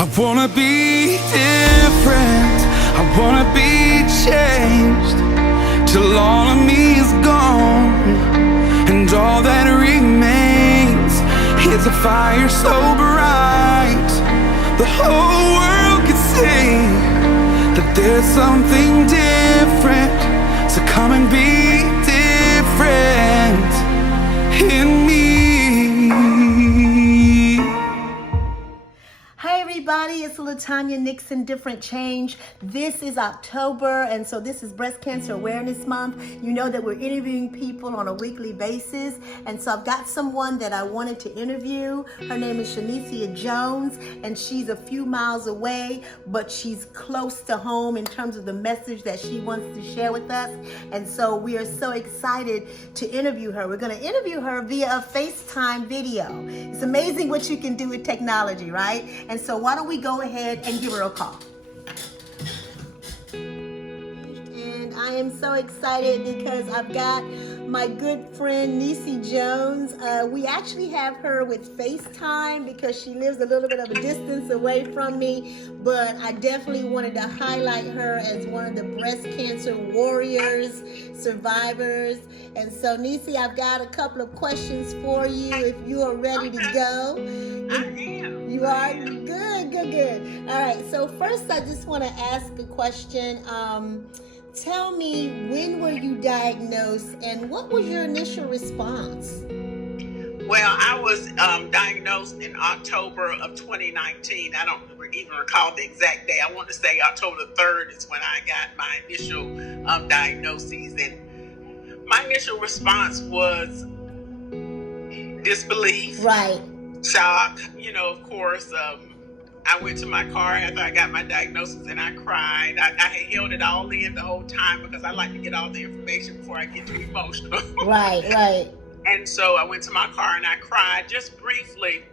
I wanna be different, I wanna be changed, till all of me is gone, and all that remains is a fire so bright the whole world can see that there's something different. So come and be different in me. Hi everybody, it's LaTanya Nixon, Different Change. This is October, and so this is Breast Cancer Awareness Month. You know that we're interviewing people on a weekly basis, and so I've got someone that I wanted to interview. Her name is Shonicia Jones, and she's a few miles away, but she's close to home in terms of the message that she wants to share with us. And so we are so excited to interview her. We're going to interview her via a FaceTime video. It's amazing what you can do with technology, right? And so why don't we go ahead and give her a call? And I am so excited because I've got my good friend Shonicia Jones. We actually have her with FaceTime because she lives a little bit of a distance away from me, but I definitely wanted to highlight her as one of the breast cancer warriors, survivors. And so Shonicia, I've got a couple of questions for you if you are ready to go. I am. You are? Good. All right, so first I just want to ask a question. Tell me, when were you diagnosed and what was your initial response? Well, I was diagnosed in October of 2019. I don't even recall the exact day. I want to say October the 3rd is when I got my initial diagnoses. And my initial response was disbelief, Right. shock. Of course, I went to my car after I got my diagnosis and I cried. I had held it all in the whole time because I like to get all the information before I get too emotional. Right. And so I went to my car and I cried just briefly.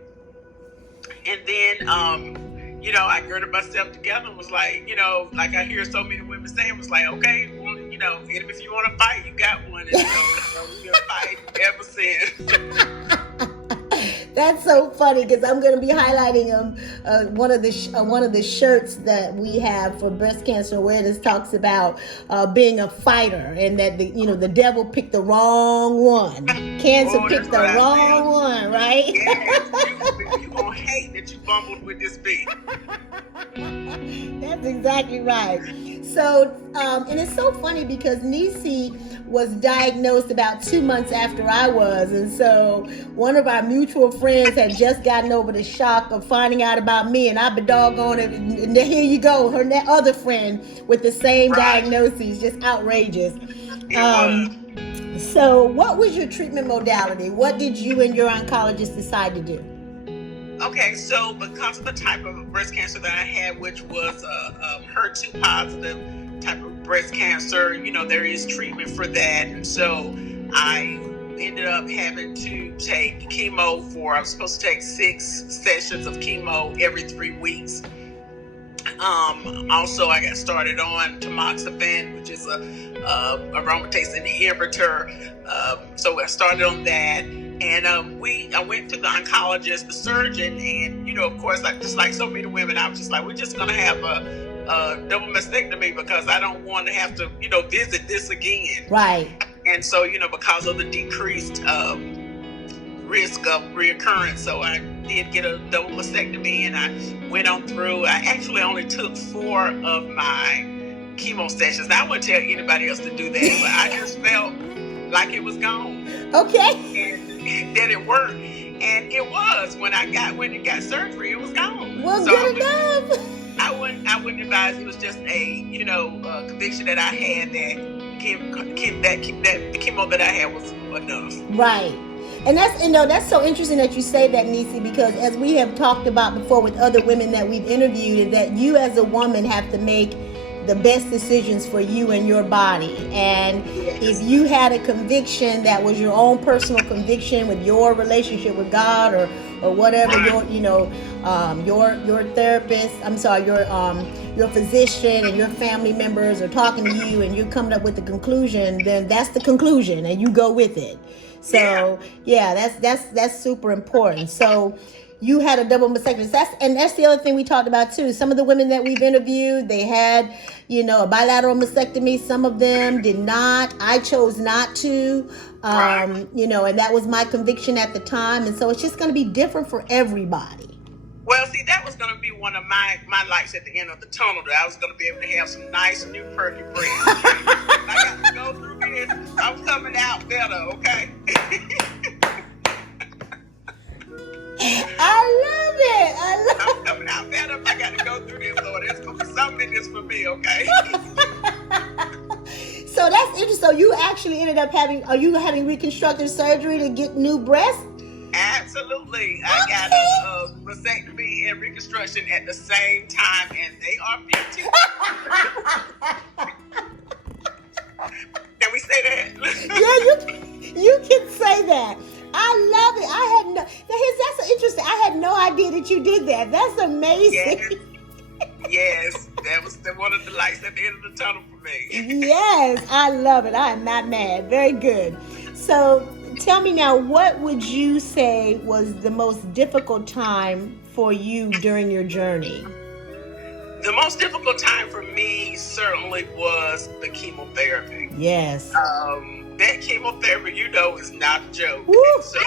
And then, I girded myself together and was like, like I hear so many women saying, was like, okay, well, if you want to fight, you got one. And, we've been fighting ever since. That's so funny because I'm going to be highlighting one of the shirts that we have for breast cancer awareness. Talks about being a fighter, and that the devil picked the wrong one. Cancer picked the wrong one, right? Yeah, you gonna hate that you bumbled with this beat. That's exactly right. So, and it's so funny because Nisi was diagnosed about 2 months after I was. And so one of our mutual friends had just gotten over the shock of finding out about me, and I've been doggone it. And here you go, her other friend with the same diagnosis, just outrageous. So what was your treatment modality? What did you and your oncologist decide to do? Okay, so because of the type of breast cancer that I had, which was HER2 positive type of breast cancer, there is treatment for that. And so I ended up having to take chemo I was supposed to take 6 sessions of chemo every 3 weeks. Also, I got started on tamoxifen, which is a aromatase inhibitor. So I started on that. And I went to the oncologist, the surgeon, and of course, just like so many women, I was just like, we're just gonna have a double mastectomy because I don't want to have to, visit this again. Right. And so, because of the decreased risk of reoccurrence, so I did get a double mastectomy, and I went on through. I actually only took 4 of my chemo sessions. I wouldn't tell anybody else to do that, but I just felt like it was gone. Okay. And that it worked, and it was when it got surgery, it was gone. Well, so good enough. I wouldn't advise. It was just a conviction that I had that the chemo that I had was enough. Right. And that's so interesting that you say that, Nisi, because as we have talked about before with other women that we've interviewed, that you as a woman have to make the best decisions for you and your body. And if you had a conviction that was your own personal conviction with your relationship with God or whatever, your therapist, your physician and your family members are talking to you and you're coming up with the conclusion, then that's the conclusion and you go with it. So that's super important. So you had a double mastectomy. That's the other thing we talked about too. Some of the women that we've interviewed, they had, a bilateral mastectomy. Some of them did not. I chose not to, and that was my conviction at the time. And so it's just going to be different for everybody. Well, see, that was going to be one of my lights at the end of the tunnel. That I was going to be able to have some nice new perky breasts. I got to go through this. I'm coming out better, okay? I'm coming out better. I got to go through this, Lord. There's going to be something in this for me, okay? So that's interesting. So you actually ended up are you having reconstructive surgery to get new breasts? Absolutely. I got a mastectomy and reconstruction at the same time, and they are beautiful. Can we say that? Yeah, you can say that. I love it. That's interesting. I had no idea that you did that. That's amazing. Yes. That was one of the lights at the end of the tunnel for me. Yes, I love it. I am not mad. Very good. So tell me now, what would you say was the most difficult time for you during your journey? The most difficult time for me certainly was the chemotherapy. Yes. That chemotherapy, is not a joke. So,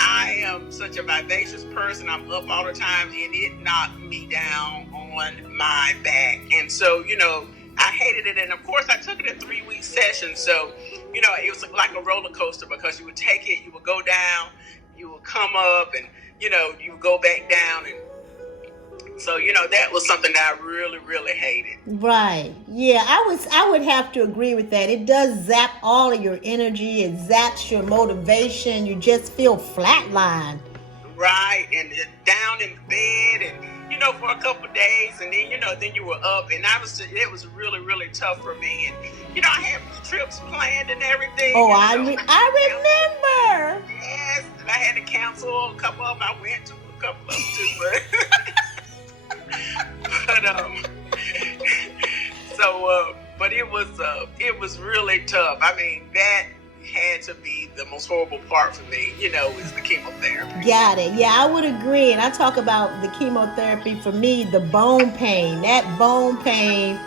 I am such a vivacious person. I'm up all the time, and it knocked me down on my back. And so, I hated it. And of course, I took it in 3-week sessions. So, it was like a roller coaster because you would take it, you would go down, you would come up, and, you would go back down. And so, that was something that I really, really hated. Right. Yeah, I would have to agree with that. It does zap all of your energy. It zaps your motivation. You just feel flatlined. Right. And down in bed and, for a couple of days. And then, then you were up. And it was really, really tough for me. And, I had trips planned and everything. Oh, I remember. Yes. And I had to cancel a couple of them. I went to a couple of them too. But... but it was really tough. I mean, that had to be the most horrible part for me, is the chemotherapy. Got it. Yeah, I would agree. And I talk about the chemotherapy, for me, the bone pain. That bone pain,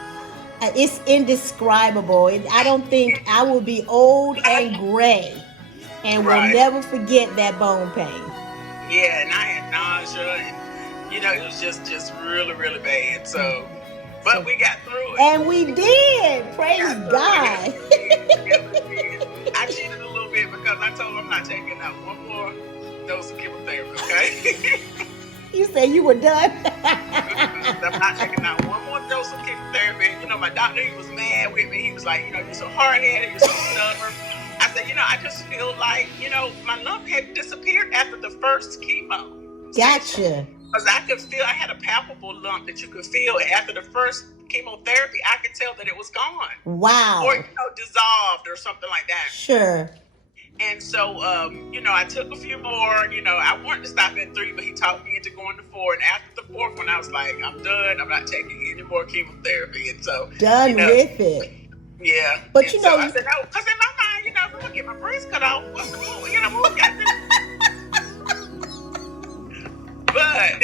it's indescribable. I don't think I will be old and gray and will never forget that bone pain. Yeah, and I had nausea and it was just really, really bad. So, but we got through it. And we did. Praise God. I cheated a little bit because I told him I'm not taking out one more dose of chemotherapy, okay? You said you were done? I'm not taking out one more dose of chemotherapy. My doctor, he was mad with me. He was like, you're so hard-headed, you're so stubborn. I said, I just feel like, my lump had disappeared after the first chemo. Gotcha. Because I could feel, I had a palpable lump that you could feel after the first chemotherapy. I could tell that it was gone. Wow. Or, dissolved or something like that. Sure. And so, I took a few more, I wanted to stop at 3, but he talked me into going to 4. And after the 4th one, I was like, I'm done. I'm not taking any more chemotherapy. And so. Done with it. Yeah. But and so I said, no, because in my mind, I'm going to get my breast cut off. What's the point? What we got to But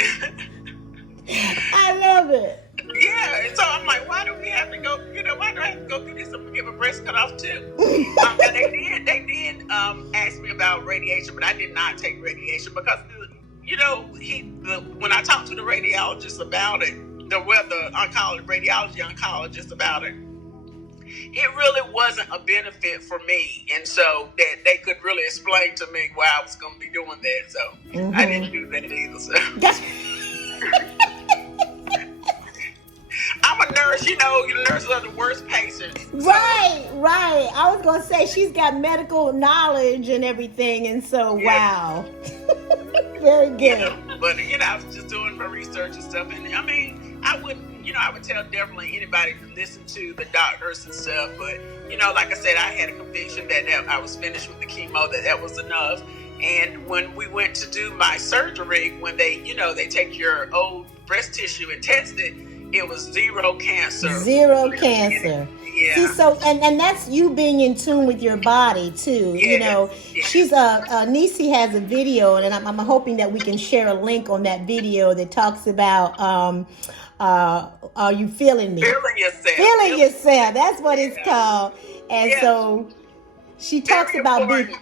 I love it. Yeah, and so I'm like, why do we have to go? Why do I have to go through this? I'm gonna get my breast cut off too. And they did ask me about radiation, but I did not take radiation because when I talked to the radiologist about it, the radiology oncologist about it, it really wasn't a benefit for me, and so that they could really explain to me why I was going to be doing that. So I didn't do that either. So. I'm a nurse, nurses are the worst patients. So. Right. I was going to say she's got medical knowledge and everything, and so wow, very good. But I was just doing my research and stuff, and I mean. I would tell definitely anybody to listen to the doctors and stuff, but, like I said, I had a conviction that I was finished with the chemo, that was enough. And when we went to do my surgery, when they take your old breast tissue and test it, it was zero cancer. Zero cancer. See, Yeah. so and that's you being in tune with your body too. You know, Yes. Yes. she's Nisi has a video, and I'm hoping that we can share a link on that video that talks about are you feeling me? Feeling yourself. Feeling yourself. That's what it's called. And Yeah. so she talks Very about important.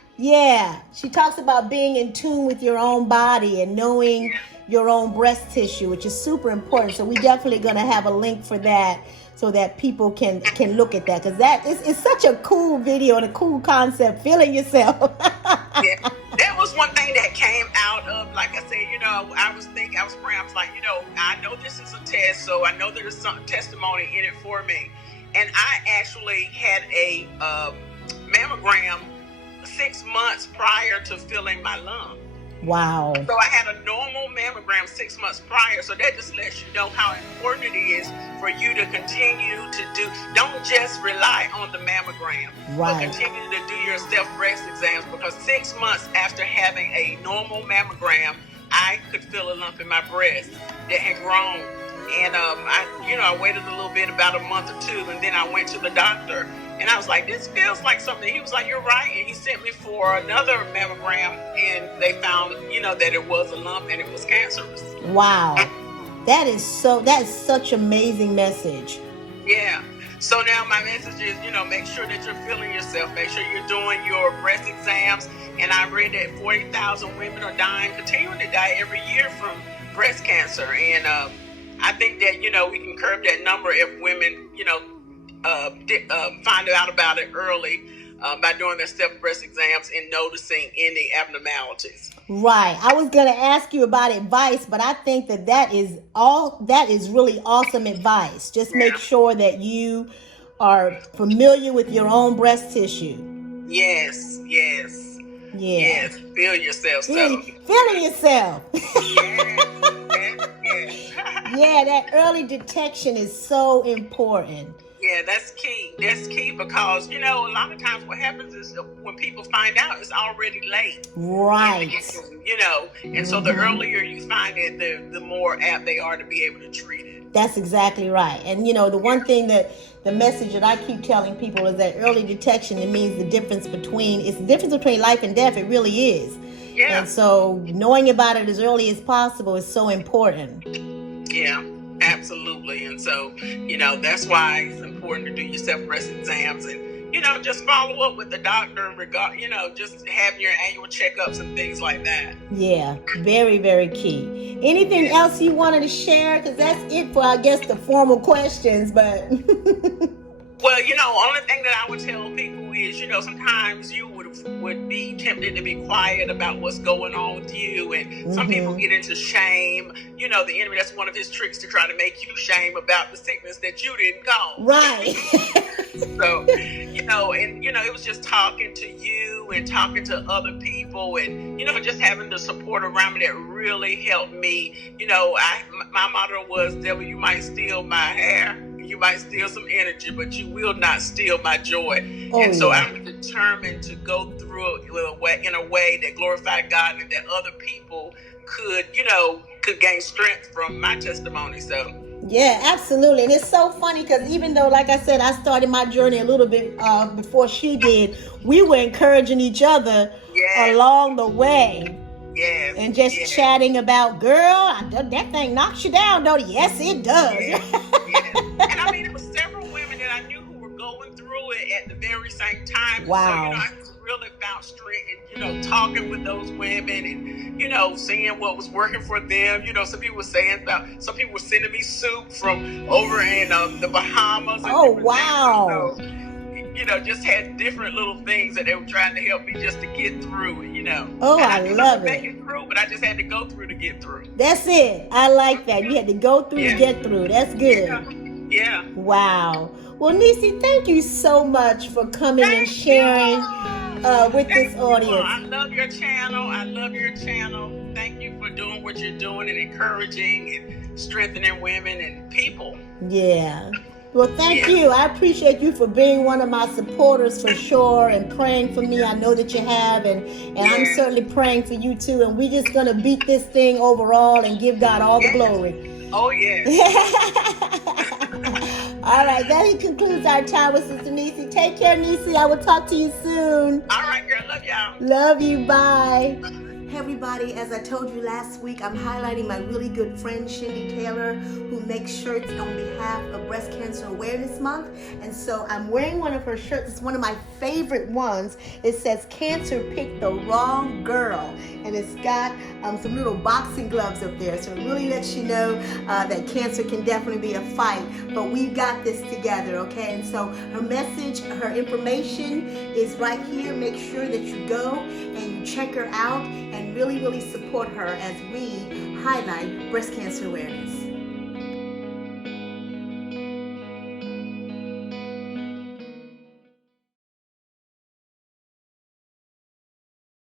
she talks about being in tune with your own body and knowing your own breast tissue, which is super important. So we definitely going to have a link for that so that people can look at that, because that is it's such a cool video and a cool concept, feeling yourself. Yeah, that was one thing that came out of, like I said, I was praying, I was like, I know this is a test, so I know there's some testimony in it for me. And I actually had a mammogram 6 months prior to filling my lung. Wow. So I had a normal mammogram 6 months prior. So that just lets you know how important it is for you to continue to don't just rely on the mammogram, but continue to do your self-breast exams, because 6 months after having a normal mammogram, I could feel a lump in my breast that had grown. And I waited a little bit, about a month or two, and then I went to the doctor. And I was like, this feels like something. He was like, you're right. And he sent me for another mammogram, and they found, that it was a lump and it was cancerous. Wow. That's such amazing message. Yeah. So now my message is, make sure that you're feeling yourself. Make sure you're doing your breast exams. And I read that 40,000 women are continuing to die every year from breast cancer. And I think that, we can curb that number if women, find out about it early by doing their self-breast exams and noticing any abnormalities. Right. I was going to ask you about advice, but I think that is really awesome advice. Just make sure that you are familiar with your own breast tissue. Yes. Yeah. Yes. Feel yourself. Feeling yourself. Yes. Yeah, that early detection is so important. Yeah, that's key. That's key because, a lot of times what happens is when people find out, it's already late. Right. And so the earlier you find it, the more apt they are to be able to treat it. That's exactly right. And, the one thing the message that I keep telling people is that early detection, it means the difference between life and death. It really is. Yeah. And so knowing about it as early as possible is so important. Yeah. Absolutely. And so, that's why it's important to do your self-breast exams and, just follow up with the doctor in regard, just have your annual checkups and things like that. Yeah, very, very key. Anything else you wanted to share? Because that's it for, I guess, the formal questions, but... Well, only thing that I would tell people is, sometimes you would be tempted to be quiet about what's going on with you. And some people get into shame. The enemy, that's one of his tricks, to try to make you shame about the sickness that you didn't cause. Right. So, it was just talking to you and talking to other people and, just having the support around me that really helped me. My motto was, devil, you might steal my hair. You might steal some energy, but you will not steal my joy. So I'm determined to go through it in a way that glorified God and that other people could gain strength from my testimony. So. Yeah, absolutely. And it's so funny because even though, like I said, I started my journey a little bit before she did, we were encouraging each other along the way. Yes. And just chatting about, girl, that thing knocks you down, don't it? Yes, it does. Yes. And I mean, it was several women that I knew who were going through it at the very same time. Wow. So, I really found strength in, talking with those women and, seeing what was working for them. Some people were some people were sending me soup from over in the Bahamas. And wow. Just had different little things that they were trying to help me just to get through it, Oh, I love it. Make it through, but I just had to go through to get through. That's it. I like that. You had to go through to get through. That's good. Yeah. Wow. Well, Nisi, thank you so much for coming and sharing with this audience. I love your channel. Thank you for doing what you're doing and encouraging and strengthening women and people. Yeah. Well, thank you. I appreciate you for being one of my supporters for sure and praying for me. I know that you have, and I'm certainly praying for you too. And we're just going to beat this thing overall and give God all the glory. Oh, yes. All right, that concludes our time with Sister Nisi. Take care, Nisi. I will talk to you soon. All right, girl. Love y'all. Love you. Bye. Hey everybody, as I told you last week, I'm highlighting my really good friend Shindy Taylor, who makes shirts on behalf of Breast Cancer Awareness Month. And so I'm wearing one of her shirts. It's one of my favorite ones. It says, "Cancer picked the wrong girl." And it's got some little boxing gloves up there. So it really lets you know that cancer can definitely be a fight. But we've got this together, okay? And so her message, her information is right here. Make sure that you go and you check her out and really, really support her as we highlight breast cancer awareness.